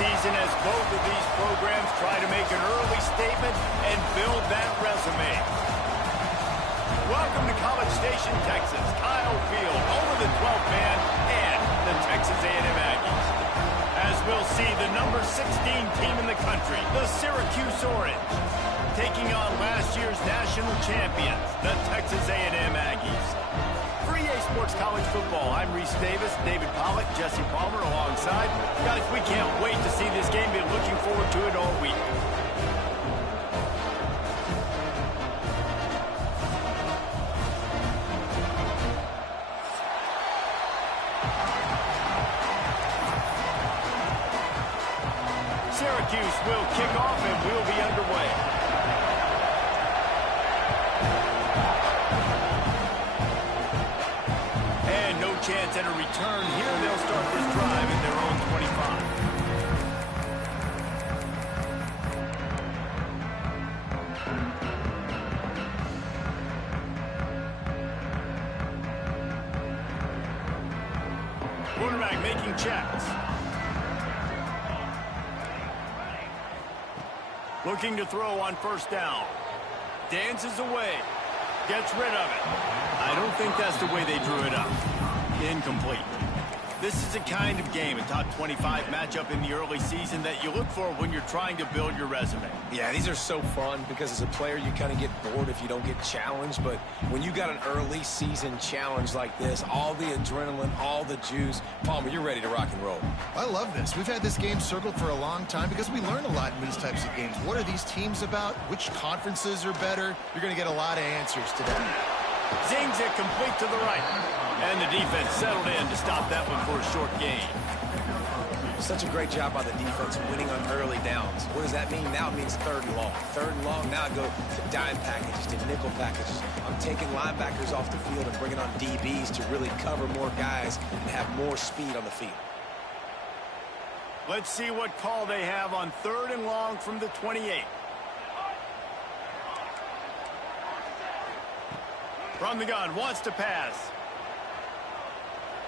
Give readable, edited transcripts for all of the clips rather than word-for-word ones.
season as both of these programs try to make an early statement and build that resume. Welcome to College Station, Texas. Kyle Field, home of the 12th man and the Texas A&M Aggies. As we'll see, the number 16 team in the country, the Syracuse Orange, taking on last year's national champions, the Texas A&M Aggies. For EA Sports College Football, I'm Reese Davis, David Pollack, Jesse Palmer alongside. Guys, we can't wait to see this game. Been looking forward to it all week. Syracuse will kick off and we'll be underway. And no chance at a return here. They'll start this drive at their own 25. Quarterback making checks. Looking to throw on first down. Dances away. Gets rid of it. I don't think that's the way they drew it up. Incomplete. This is a kind of game, a top 25 matchup in the early season that you look for when you're trying to build your resume. Yeah, these are so fun because as a player, you kind of get bored if you don't get challenged. But when you got an early season challenge like this, all the adrenaline, all the juice, Palmer, you're ready to rock and roll. I love this. We've had this game circled for a long time because we learn a lot in these types of games. What are these teams about? Which conferences are better? You're going to get a lot of answers today. Zings it complete to the right. And the defense settled in to stop that one for a short gain. Such a great job by the defense winning on early downs. What does that mean? Now it means third and long. Third and long, now I go to dime packages, to nickel packages. I'm taking linebackers off the field and bringing on DBs to really cover more guys and have more speed on the field. Let's see what call they have on third and long from the 28. From the gun, wants to pass.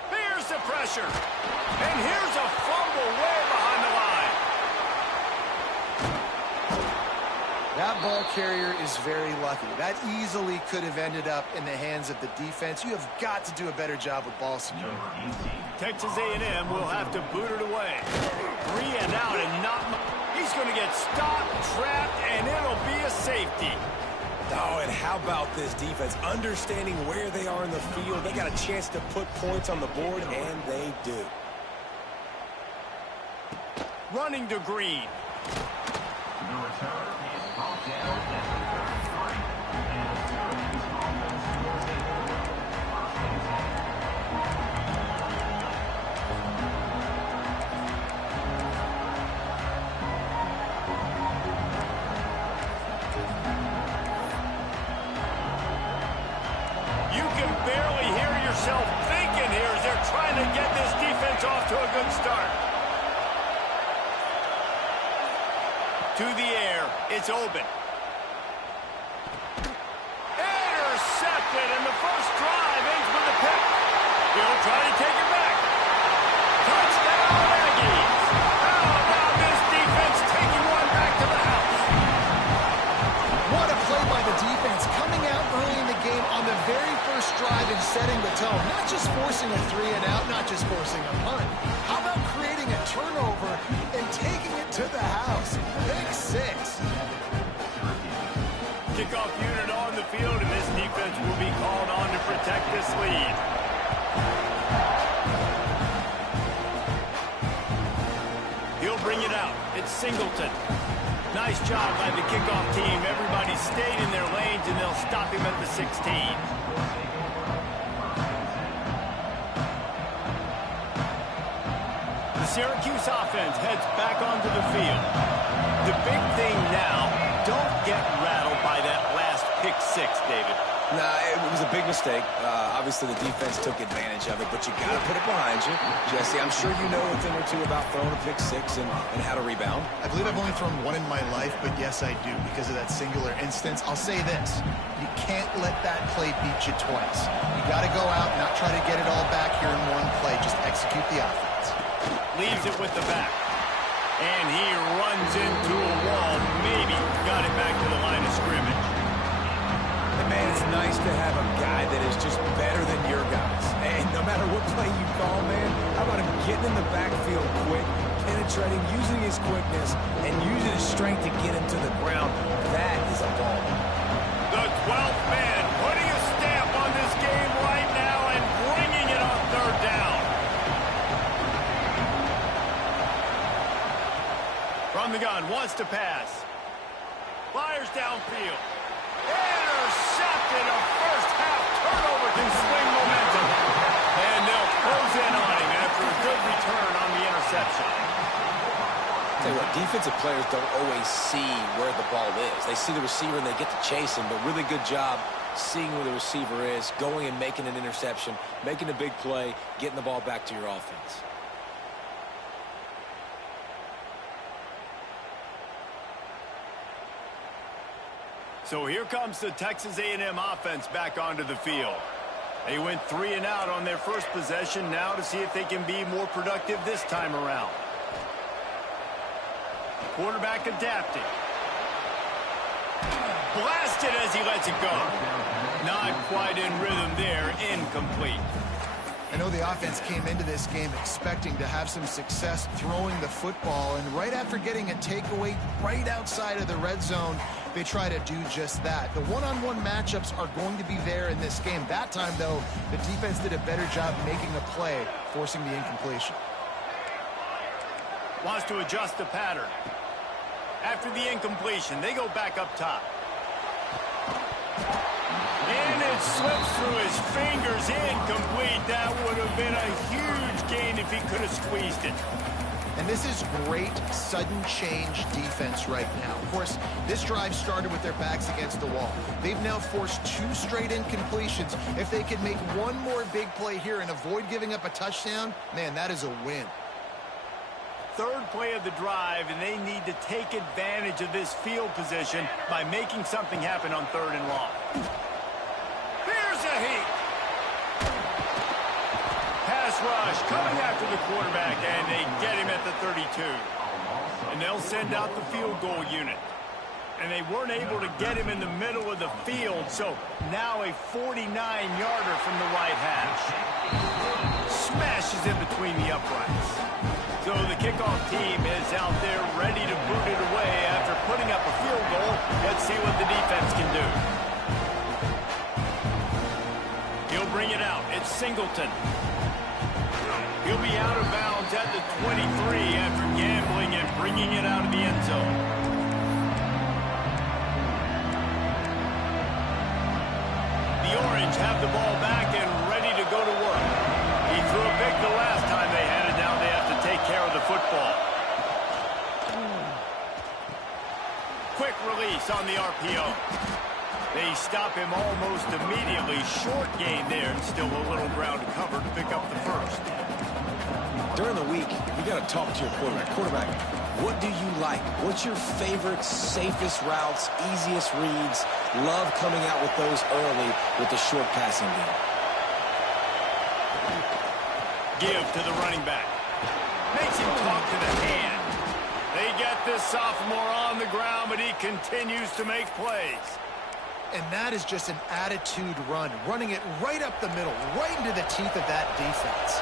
Here's the pressure. And here's a fumble way behind the line. That ball carrier is very lucky. That easily could have ended up in the hands of the defense. You have got to do a better job with ball security. Texas A&M will have to boot it away. 3 and out and not... He's going to get stopped, trapped, and it'll be a safety. Oh, and how about this defense? Understanding where they are in the field. They got a chance to put points on the board, and they do. Running to Green. The return is brought down at the 33. You can barely hear yourself thinking here as they're trying to get this defense off to a good start. To the air, it's open. Intercepted, and the first drive ends with a pick. He'll try to take it back. Touchdown, Aggies. How about this defense taking one back to the house? What a play by the defense, coming out early in the game on the very first drive and setting the tone. Not just forcing a 3 and out, not just forcing a punt. How about creating a turnover and taking it to the house? Pick 6. Kickoff unit on the field, and this defense will be called on to protect this lead. He'll bring it out. It's Singleton. Nice job by the kickoff team. Everybody stayed in their lanes, and they'll stop him at the 16. The Syracuse offense heads back onto the field. The big thing now, don't get rattled by that last pick 6, David. Nah, it was a big mistake. Obviously, the defense took advantage of it, but you got to put it behind you. Jesse, I'm sure you know a thing or two about throwing a pick 6 and how to rebound. I believe I've only thrown one in my life, but yes, I do because of that singular instance. I'll say this. You can't let that play beat you twice. You got to go out and not try to get it all back here in one play. Just execute the offense. Leaves it with the back. nice to have a guy that is just better than your guys. And no matter what play you call, man, how about him getting in the backfield quick, penetrating, using his quickness, and using his strength to get him to the ground? That is a ball. The 12th man putting a stamp on this game right now and bringing it on third down. From the gun, wants to pass. Fires downfield. Intercepted, a first-half turnover can swing momentum. And they'll close in on him after a good return on the interception. Tell you what, defensive players don't always see where the ball is. They see the receiver and they get to chase him, but really good job seeing where the receiver is, going and making an interception, making a big play, getting the ball back to your offense. So here comes the Texas A&M offense back onto the field. They went 3 and out on their first possession, now to see if they can be more productive this time around. Quarterback adapting. Blasted as he lets it go. Not quite in rhythm there, incomplete. I know the offense came into this game expecting to have some success throwing the football, and right after getting a takeaway right outside of the red zone, they try to do just that. The one-on-one matchups are going to be there in this game. That time, though, the defense did a better job making a play, forcing the incompletion. Wants to adjust the pattern. After the incompletion, they go back up top. And it slips through his fingers, incomplete. That would have been a huge gain if he could have squeezed it. And this is great sudden change defense right now. Of course, this drive started with their backs against the wall. They've now forced 2 straight incompletions. If they can make one more big play here and avoid giving up a touchdown, man, that is a win. Third play of the drive, and they need to take advantage of this field position by making something happen on 3rd and long. Here's a heat. Pass rush coming after the quarterback, and they get him at the 32. And they'll send out the field goal unit. And they weren't able to get him in the middle of the field, so now a 49-yarder from the right hash. Smashes in between the uprights. So the kickoff team is out there ready to boot it away after putting up a field goal. Let's see what the defense can do. He'll bring it out. It's Singleton. He'll be out of bounds at the 23 after gambling and bringing it out of the end zone. The Orange have the ball back and ready to go to work. He threw a pick the last time they had it down. They have to take care of the football. Quick release on the RPO. They stop him almost immediately. Short gain there, and still a little ground to cover to pick up the first. During the week, you got to talk to your quarterback. Quarterback, what do you like? What's your favorite, safest routes, easiest reads? Love coming out with those early with the short passing game. Give to the running back. Makes him talk to the hand. They get this sophomore on the ground, but he continues to make plays. And that is just an attitude run, running it right up the middle, right into the teeth of that defense.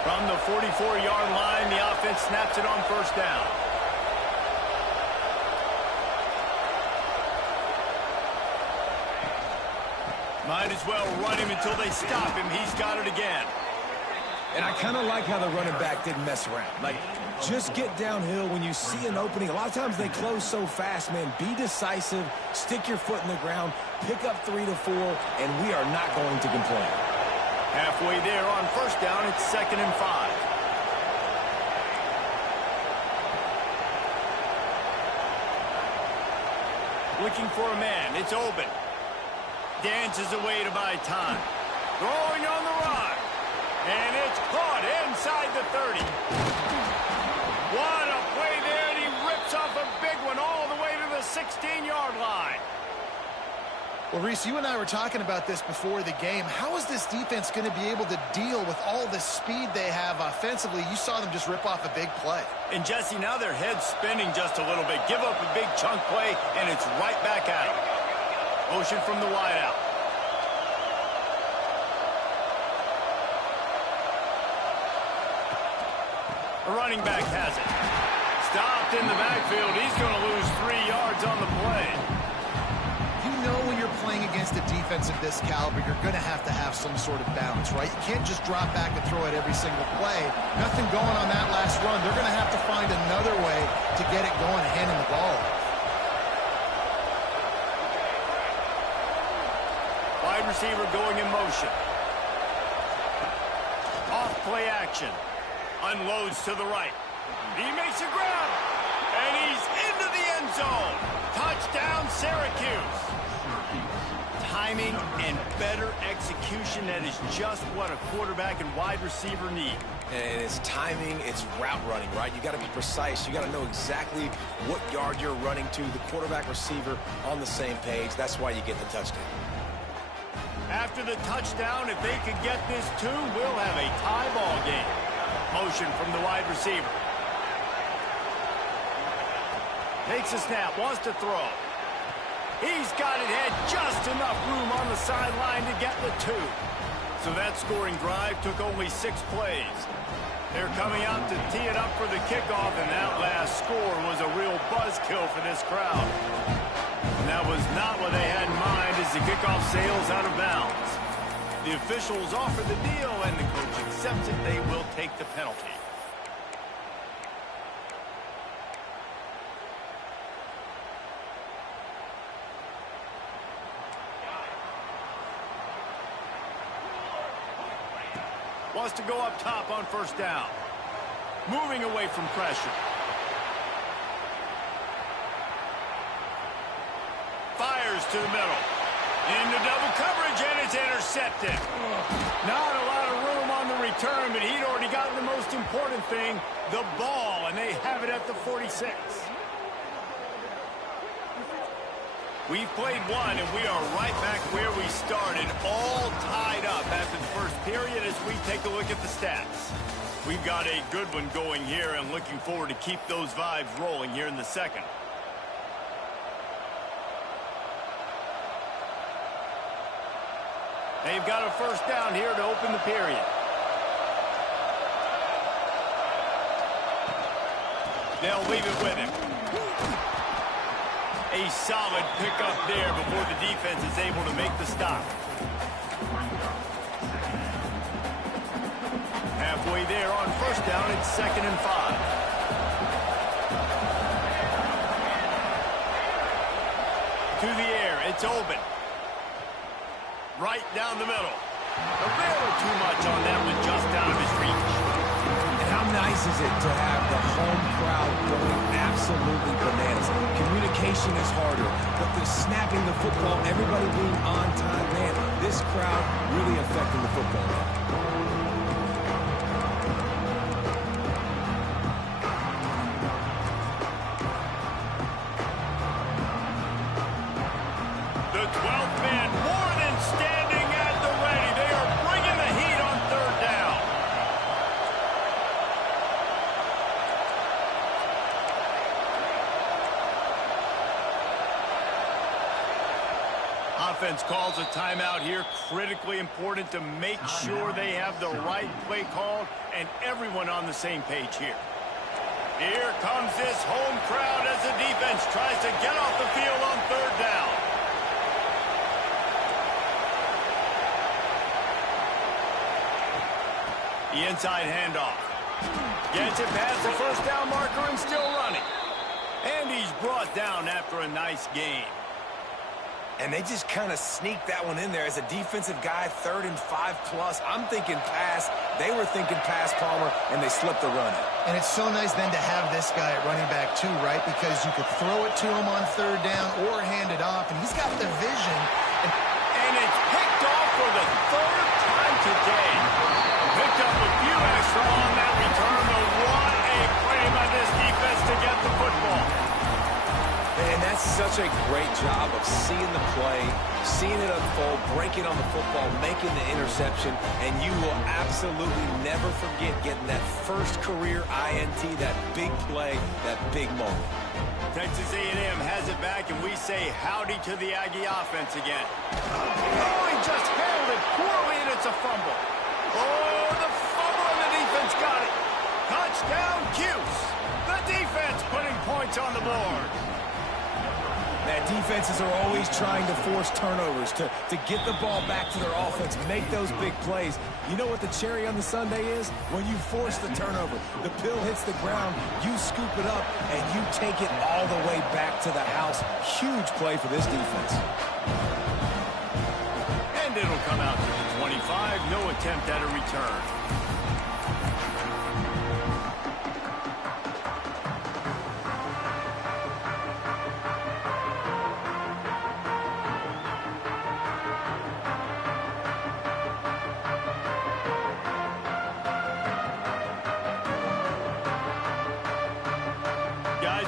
From the 44-yard line, the offense snaps it on 1st down. Might as well run him until they stop him. He's got it again. And I kind of like how the running back didn't mess around. Like, just get downhill when you see an opening. A lot of times they close so fast, man. Be decisive, stick your foot in the ground, pick up 3 to 4, and we are not going to complain. Halfway there on 1st down, it's 2nd and 5. Looking for a man, it's Oben. Dances away to buy time. Throwing on the run. And it's caught inside the 30. What a play there, and he rips off a big one all the way to the 16-yard line. Well, Reese, you and I were talking about this before the game. How is this defense going to be able to deal with all the speed they have offensively? You saw them just rip off a big play. And, Jesse, now their head's spinning just a little bit. Give up a big chunk play, and it's right back at them. Motion from the wideout. The running back has it. Stopped in the backfield. He's going to lose 3 yards on the play. You know when you're playing against a defense of this caliber, you're going to have some sort of balance, right? You can't just drop back and throw it every single play. Nothing going on that last run. They're going to have to find another way to get it going, handing the ball. Wide receiver going in motion. Off play action. Unloads to the right. He makes a grab. And he's into the end zone. Touchdown, Syracuse. Timing and better execution, that is just what a quarterback and wide receiver need. And it's timing, it's route running, right? You got to be precise. You got to know exactly what yard you're running to. The quarterback receiver on the same page. That's why you get the touchdown. After the touchdown, if they could get this too, we'll have a tie ball game. Motion from the wide receiver. Takes a snap, wants to throw. He's got it, had just enough room on the sideline to get the 2. So that scoring drive took only 6 plays. They're coming out to tee it up for the kickoff, and that last score was a real buzzkill for this crowd. And that was not what they had in mind as the kickoff sails out of bounds. The officials offer the deal, and the coach accepts it. They will take the penalty. Wants to go up top on first down. Moving away from pressure. Fires to the middle. Into double coverage, and it's intercepted. Not a lot of room on the return, but he'd already gotten the most important thing, the ball, and they have it at the 46. We've played one, and we are right back where we started, all tied up after the first period as we take a look at the stats. We've got a good one going here, and looking forward to keep those vibes rolling here in the second. They've got a first down here to open the period. They'll leave it with him. A solid pickup there before the defense is able to make the stop. Halfway there on first down, it's 2nd and 5. To the air, it's open. Right down the middle. A little too much on that one, just out of his reach. And how nice is it to have the home crowd going absolutely bananas? Communication is harder, but the snapping the football, everybody being on time, man, this crowd really affecting the football game. The 12th man more than standing at the ready. They are bringing the heat on third down. Offense calls a timeout here. Critically important to make sure they have the right play called and everyone on the same page here. Here comes this home crowd as the defense tries to get off the field on third down. The inside handoff. Gets it past the first down marker and still running. And he's brought down after a nice gain. And they just kind of sneaked that one in there as a defensive guy, 3rd and 5+. I'm thinking pass. They were thinking pass, Palmer, and they slipped the run. And it's so nice then to have this guy at running back too, right? Because you could throw it to him on third down or hand it off, and he's got the vision. And it's picked off for the 3rd time today. Picked up a few extra on that return, but what a play by this defense to get the football. And that's such a great job of seeing the play, seeing it unfold, breaking on the football, making the interception, and you will absolutely never forget getting that first career INT, that big play, that big moment. Texas A&M has it back, and we say howdy to the Aggie offense again. Oh, he just handled it poorly, and it's a fumble. Oh, the fumble, and the defense got it. Touchdown, Cuse. The defense putting points on the board. Man, defenses are always trying to force turnovers, to get the ball back to their offense, make those big plays. You know what the cherry on the sundae is? When you force the turnover, the pill hits the ground, you scoop it up, and you take it all the way back to the house. Huge play for this defense. And it'll come out to the 25. No attempt at a return.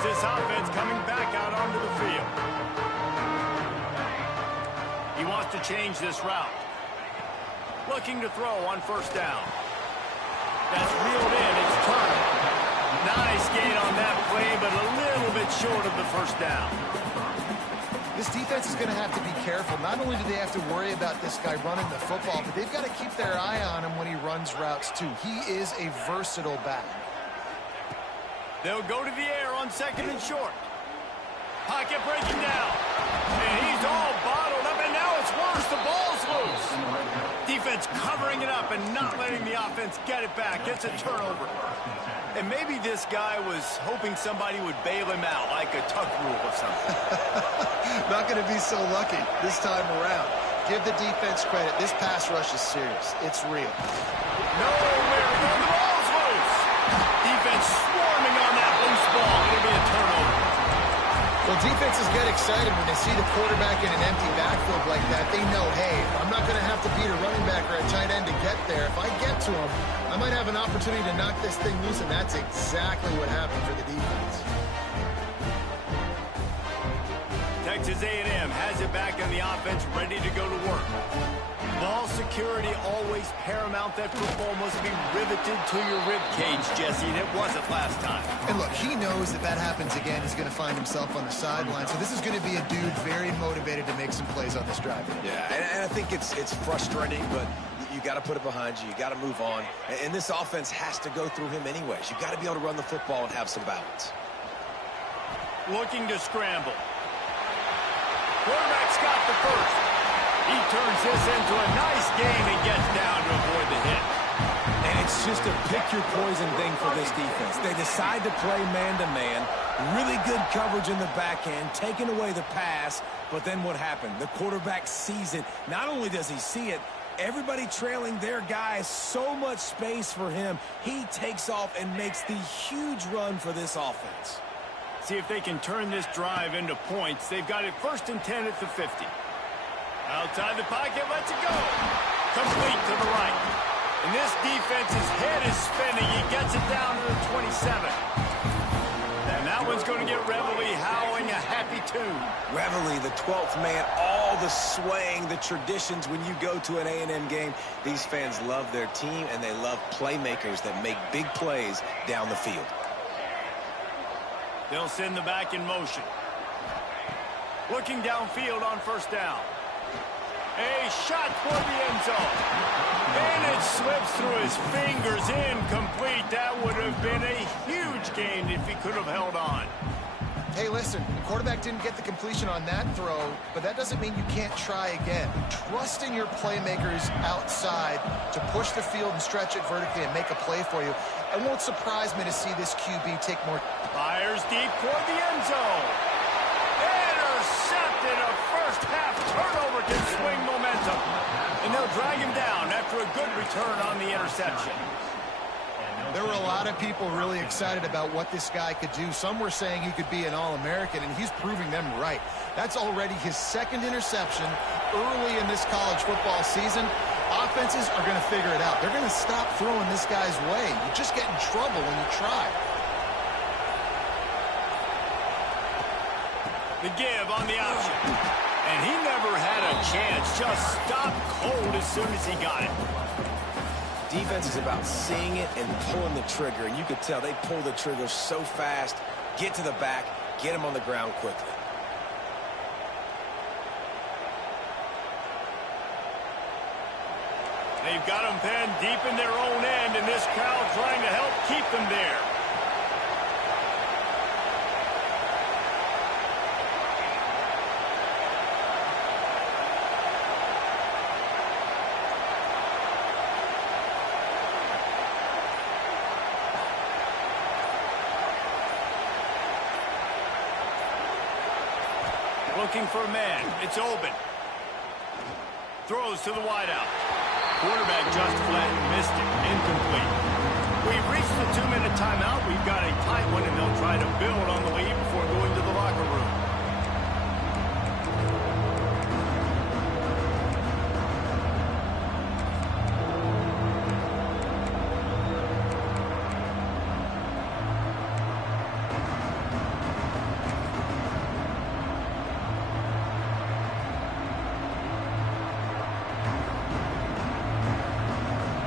This offense coming back out onto the field. He wants to change this route. Looking to throw on first down. That's reeled in. It's turned. Nice gain on that play, but a little bit short of the first down. This defense is going to have to be careful. Not only do they have to worry about this guy running the football, but they've got to keep their eye on him when he runs routes too. He is a versatile back. They'll go to the air on second and short. Pocket breaking down. And he's all bottled up, and now it's worse. The ball's loose. Defense covering it up and not letting the offense get it back. Gets a turnover. And maybe this guy was hoping somebody would bail him out, like a tuck rule or something. Not going to be so lucky this time around. Give the defense credit. This pass rush is serious. It's real. Nowhere. The ball's loose. Defense swarming on that loose ball. It'll be a turnover. Well, defenses get excited when they see the quarterback in an empty backfield like that. They know, hey, I'm not going to have to beat a running back or a tight end to get there. If I get to him, I might have an opportunity to knock this thing loose, and that's exactly what happened for the defense. Texas A&M has it back on the offense, ready to go to work. Ball security always paramount. That football must be riveted to your rib cage, Jesse, and it wasn't last time. And look, he knows that happens again. He's going to find himself on the sideline. So this is going to be a dude very motivated to make some plays on this drive. Yeah, and I think it's frustrating, but you got to put it behind you. You got to move on. And this offense has to go through him anyways. You got to be able to run the football and have some balance. Looking to scramble. Quarterback's got the first. He turns this into a nice game and gets down to avoid the hit. And it's just a pick-your-poison thing for this defense. They decide to play man-to-man, really good coverage in the back end, taking away the pass, but then what happened? The quarterback sees it. Not only does he see it, everybody trailing their guys, so much space for him. He takes off and makes the huge run for this offense. See if they can turn this drive into points. They've got it 1st and 10 at the 50. Outside the pocket, lets it go. Complete to the right. And this defense's head is spinning. He gets it down to the 27. And that one's going to get Reveille howling a happy tune. Reveille, the 12th man, all the swaying, the traditions when you go to an A&M game. These fans love their team, and they love playmakers that make big plays down the field. They'll send the back in motion. Looking downfield on first down. A shot toward the end zone. And it slips through his fingers. Incomplete. That would have been a huge gain if he could have held on. Hey, listen, the quarterback didn't get the completion on that throw, but that doesn't mean you can't try again. Trust in your playmakers outside to push the field and stretch it vertically and make a play for you. It won't surprise me to see this QB take more. Fires deep toward the end zone. Intercepted. A first half turnover can swing momentum. And they'll drag him down after a good return on the interception. There were a lot of people really excited about what this guy could do. Some were saying he could be an All-American, and he's proving them right. That's already his 2nd interception early in this college football season. Offenses are going to figure it out. They're going to stop throwing this guy's way. You just get in trouble when you try. The give on the option. And he never had a chance. Just stopped cold as soon as he got it. Defense is about seeing it and pulling the trigger, and you could tell they pull the trigger so fast, get to the back, get him on the ground quickly. They've got them pinned deep in their own end, and this crowd trying to help keep them there. Looking for a man. It's open. Throws to the wideout. Quarterback just flat and missed it. Incomplete. We've reached the 2-minute timeout. We've got a tight one, and they'll try to build on the lead before going to the locker room.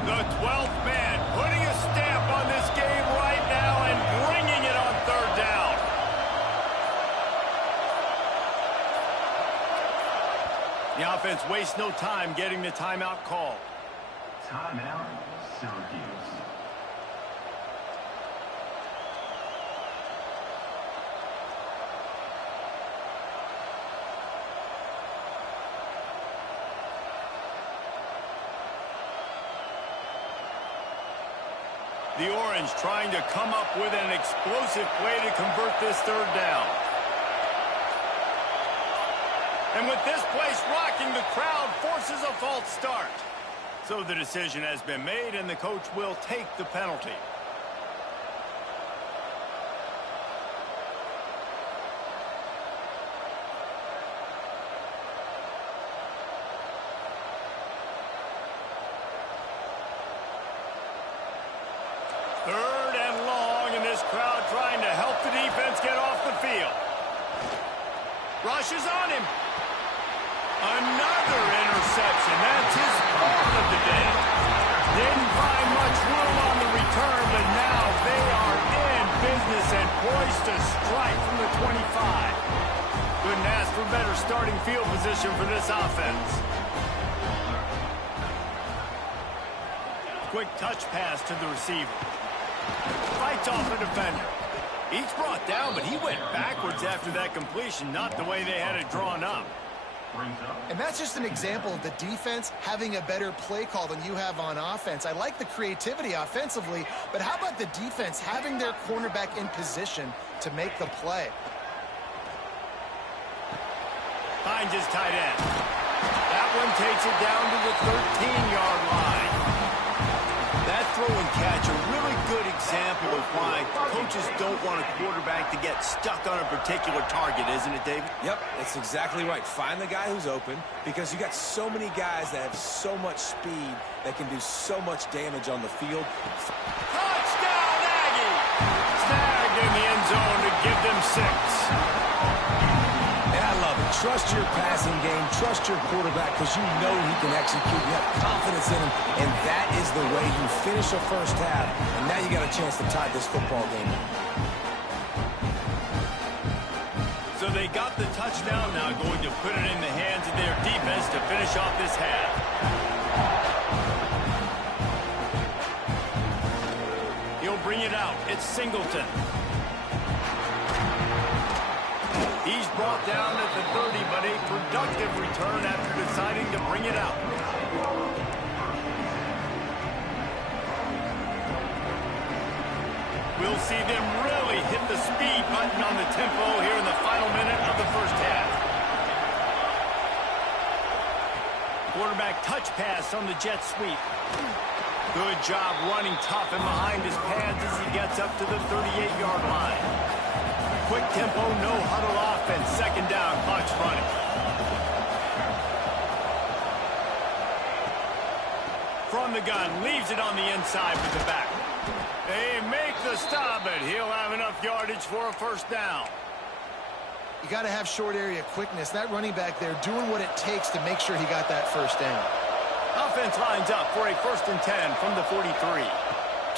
The 12th man putting a stamp on this game right now and bringing it on third down. The offense wastes no time getting the timeout call. Timeout, Syracuse. The Orange trying to come up with an explosive play to convert this third down. And with this place rocking, the crowd forces a false start. So the decision has been made, and the coach will take the penalty. Third and long, and this crowd trying to help the defense get off the field. Rushes on him. Another interception. That's his fourth of the day. Didn't find much room on the return, but now they are in business and poised to strike from the 25. Couldn't ask for better starting field position for this offense. Quick touch pass to the receiver. Fights off a defender. He's brought down, but he went backwards after that completion, not the way they had it drawn up. And that's just an example of the defense having a better play call than you have on offense. I like the creativity offensively, but how about the defense having their cornerback in position to make the play? Finds his tight end. That one takes it down to the 13-yard line. That throw and catch, a really good example of why coaches don't want a quarterback to get stuck on a particular target, isn't it, David? Yep, that's exactly right. Find the guy who's open, because you got so many guys that have so much speed that can do so much damage on the field. Touchdown, Aggie! Snagged in the end zone to give them 6. And I love it. Trust your passing game. Trust your quarterback, because you know he can execute. You have confidence in him, and that is the way you finish a first half. And now you got a chance to tie this football game. So they got the touchdown, now going to put it in the hands of their defense to finish off this half. He'll bring it out. It's Singleton. He's brought down at the 30, but a productive return after deciding to bring it out. We'll see them really hit the speed button on the tempo here in the final minute of the first half. Quarterback touch pass on the jet sweep. Good job running tough and behind his pads as he gets up to the 38-yard line. Quick tempo, no huddle offense. Second down, clock's running. From the gun, leaves it on the inside with the back. They make the stop, but he'll have enough yardage for a first down. You got to have short area quickness. That running back there doing what it takes to make sure he got that first down. Offense lines up for a 1st and 10 from the 43.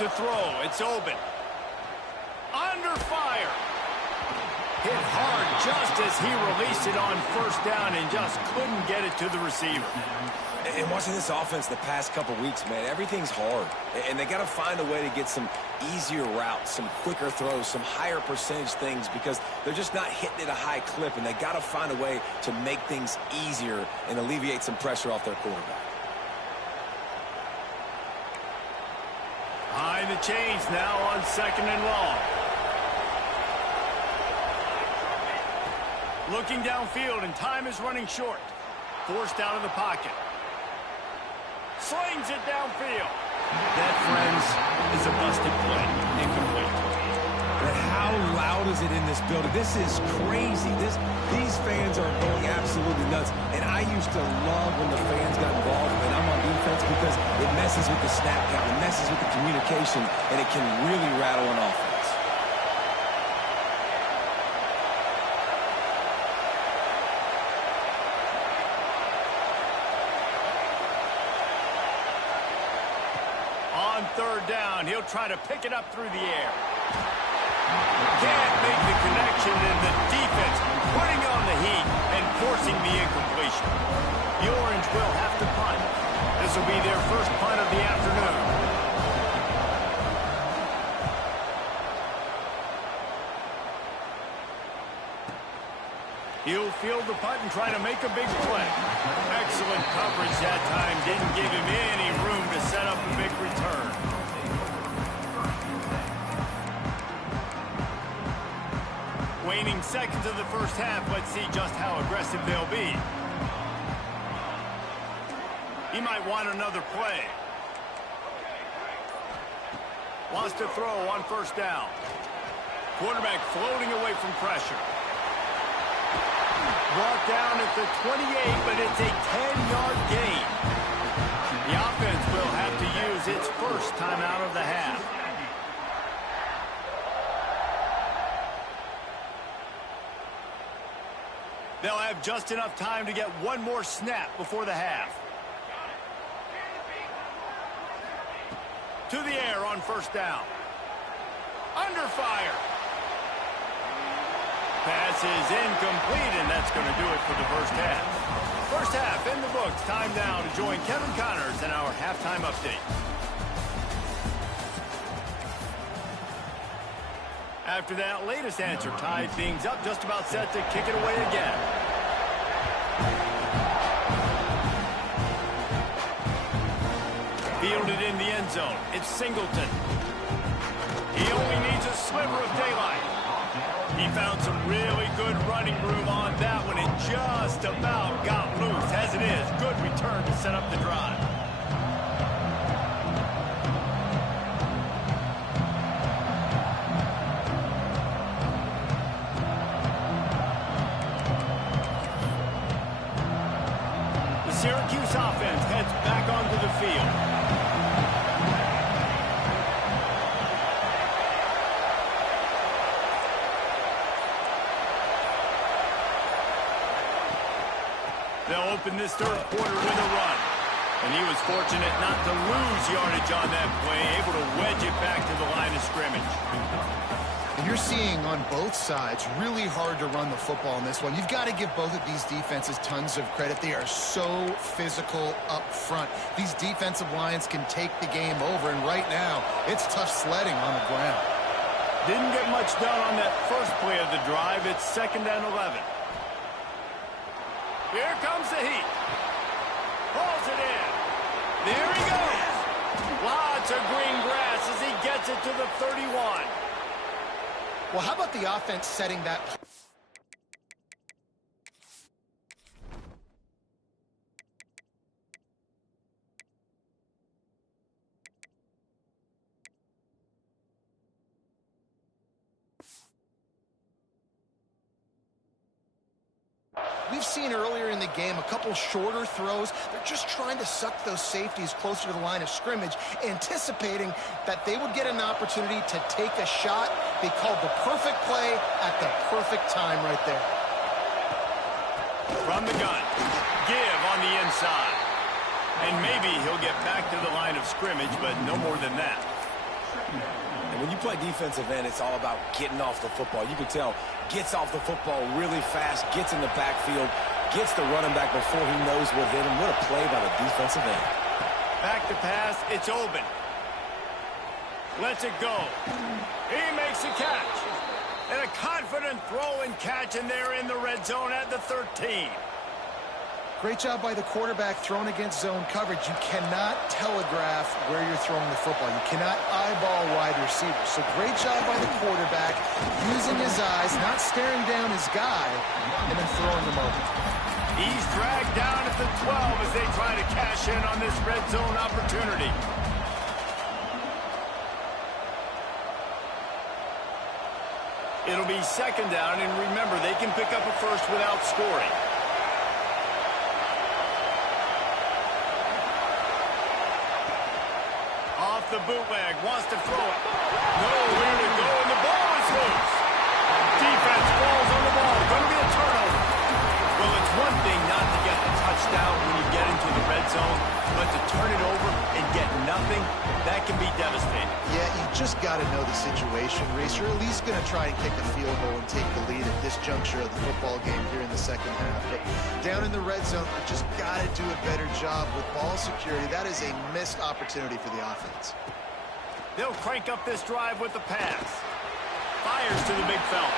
To throw, it's open. Under fire. Hit hard just as he released it on first down and just couldn't get it to the receiver. And watching this offense the past couple weeks, man, everything's hard. And they got to find a way to get some easier routes, some quicker throws, some higher percentage things because they're just not hitting at a high clip, and they got to find a way to make things easier and alleviate some pressure off their quarterback. Behind the chains now on 2nd and long. Looking downfield, and time is running short. Forced out of the pocket. Slings it downfield. That, friends, is a busted play. Incomplete. But how loud is it in this building? This is crazy. These fans are going absolutely nuts. And I used to love when the fans got involved when I'm on defense because it messes with the snap count, it messes with the communication, and it can really rattle an offense. On 3rd down, he'll try to pick it up through the air. Can't make the connection, and the defense putting on the heat and forcing the incompletion. The Orange will have to punt. This will be their first punt of the afternoon. He'll field the punt and try to make a big play. Excellent coverage that time. Didn't give him any room to set up a big return. Waning seconds of the first half. Let's see just how aggressive they'll be. He might want another play. Wants to throw on 1st down. Quarterback floating away from pressure. Brought down at the 28, but it's a 10-yard gain. The offense will have to use its first timeout of the half. They'll have just enough time to get one more snap before the half. To the air on 1st down. Under fire. Pass is incomplete, and that's going to do it for the first half. First half in the books. Time now to join Kevin Connors in our halftime update. After that latest answer, tied things up, just about set to kick it away again. Fielded in the end zone. It's Singleton. He only needs a sliver of daylight. He found some really good running room on that one and just about got loose. As it is, good return to set up the drive. The Syracuse offense heads back onto the field. They'll open this 3rd quarter with a run. And he was fortunate not to lose yardage on that play, able to wedge it back to the line of scrimmage. And you're seeing on both sides really hard to run the football in this one. You've got to give both of these defenses tons of credit. They are so physical up front. These defensive lines can take the game over, and right now, it's tough sledding on the ground. Didn't get much done on that first play of the drive. It's 2nd and 11. Here comes the heat. Pulls it in. There he goes. Lots of green grass as he gets it to the 31. Well, how about the offense setting that? We've seen earlier in the game a couple shorter throws. They're just trying to suck those safeties closer to the line of scrimmage, anticipating that they would get an opportunity to take a shot. They called the perfect play at the perfect time right there. From the gun, give on the inside. And maybe he'll get back to the line of scrimmage, but no more than that. And when you play defensive end, it's all about getting off the football. You can tell, gets off the football really fast, gets in the backfield, Gets the running back before he knows what hit him. What a play by the defensive end. Back to pass. It's open. Lets it go. He makes the catch. And a confident throw and catch, and they're in the red zone at the 13. Great job by the quarterback thrown against zone coverage. You cannot telegraph where you're throwing the football. You cannot eyeball wide receivers. So great job by the quarterback using his eyes, not staring down his guy, and then throwing them over. He's dragged down at the 12 as they try to cash in on this red zone opportunity. It'll be second down, and remember, they can pick up a first without scoring. Off the bootleg, wants to throw it. Nowhere to go, and the ball is loose. Defense falls on the ball. Going to be a turnover. Well, it's one thing not to get the touchdown when you get into the red zone, but to turn it over and get nothing, that can be devastating. Yeah, you just got to know the situation, Reese. You're at least going to try and kick a field goal and take the lead at this juncture of the football game here in the second half. But down in the red zone, you just got to do a better job with ball security. That is a missed opportunity for the offense. They'll crank up this drive with the pass. Fires to the big fella.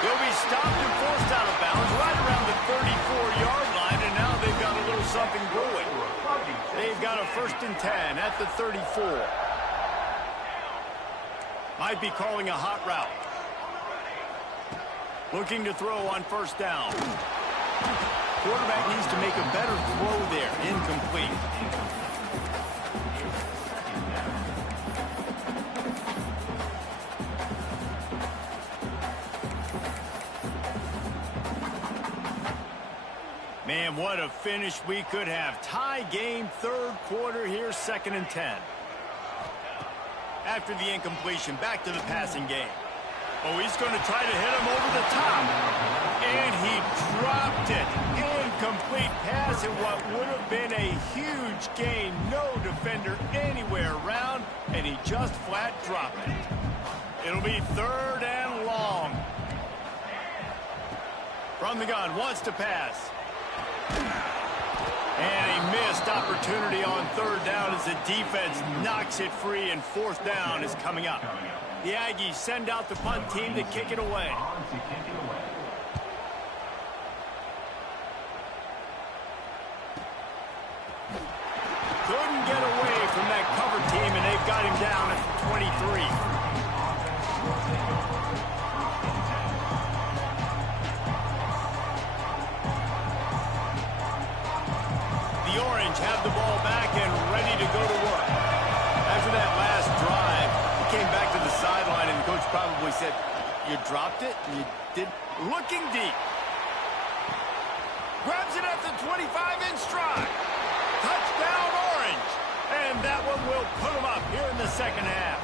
He'll be stopped and forced out of bounds right around the 34-yard line, and now they've got a little something brewing. They've got a 1st and 10 at the 34. Might be calling a hot route. Looking to throw on 1st down. Quarterback needs to make a better throw there. Incomplete. Man, what a finish we could have. Tie game, 3rd quarter here, 2nd and 10. After the incompletion, back to the passing game. Oh, he's going to try to hit him over the top. And he dropped it. Incomplete pass in what would have been a huge gain. No defender anywhere around, and he just flat dropped it. It'll be 3rd and long. From the gun, wants to pass. And a missed opportunity on 3rd down as the defense knocks it free, and 4th down is coming up. The Aggies send out the punt team to kick it away. Couldn't get away from that cover team, and they've got him down at the 23. Have the ball back and ready to go to work. After that last drive, he came back to the sideline, and the coach probably said, you dropped it? You did? Looking deep. Grabs it at the 25 in stride. Touchdown, Orange. And that one will put him up here in the second half.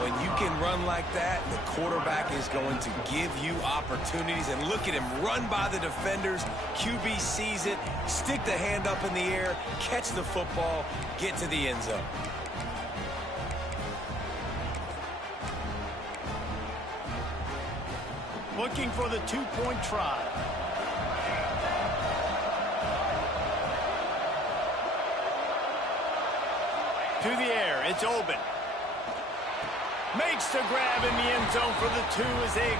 When you can run like that, the quarterback is going to give you opportunities. And look at him run by the defenders. QB sees it, stick the hand up in the air, catch the football, get to the end zone. Looking for the 2-point try. To the air, it's open. Makes the grab in the end zone for the 2 as they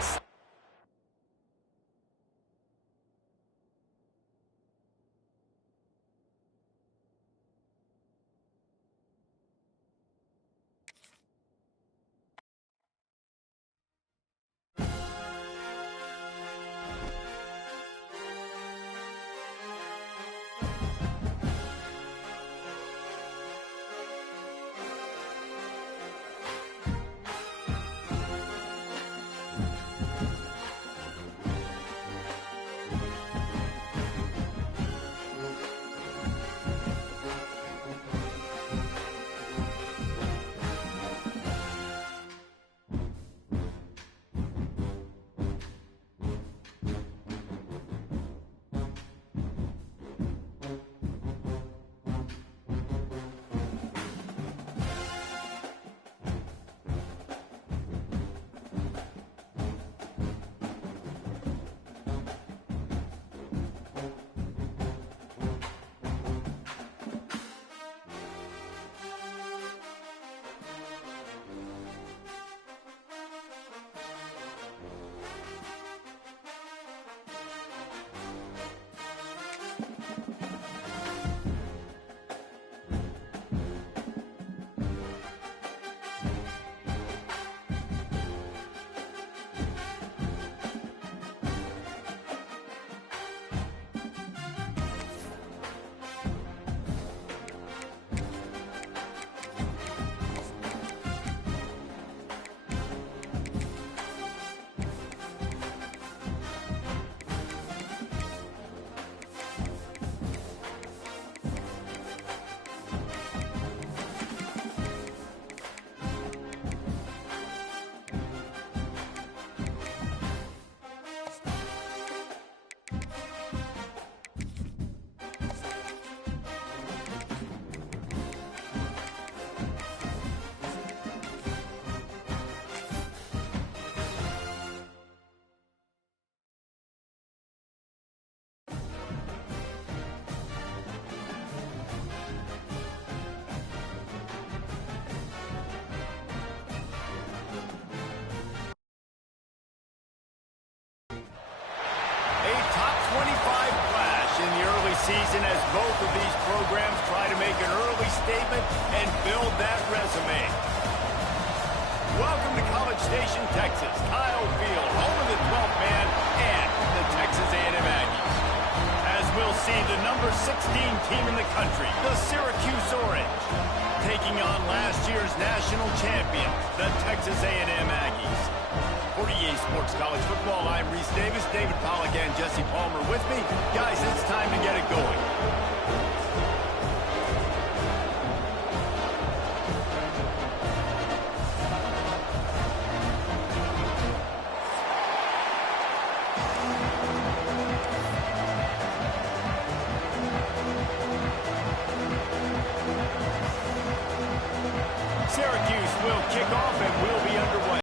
season as both of these programs try to make an early statement and build that resume. Welcome to College Station, Texas. Kyle Field, home of the 12th man and the Texas A&M Aggies. As we'll see the number 16 team in the country, the Syracuse Orange, taking on last year's national champion, the Texas A&M Aggies. For EA Sports College Football, I'm Reese Davis, David Pollack, and Jesse Palmer with me. Guys, it's time to get it going. Syracuse will kick off and will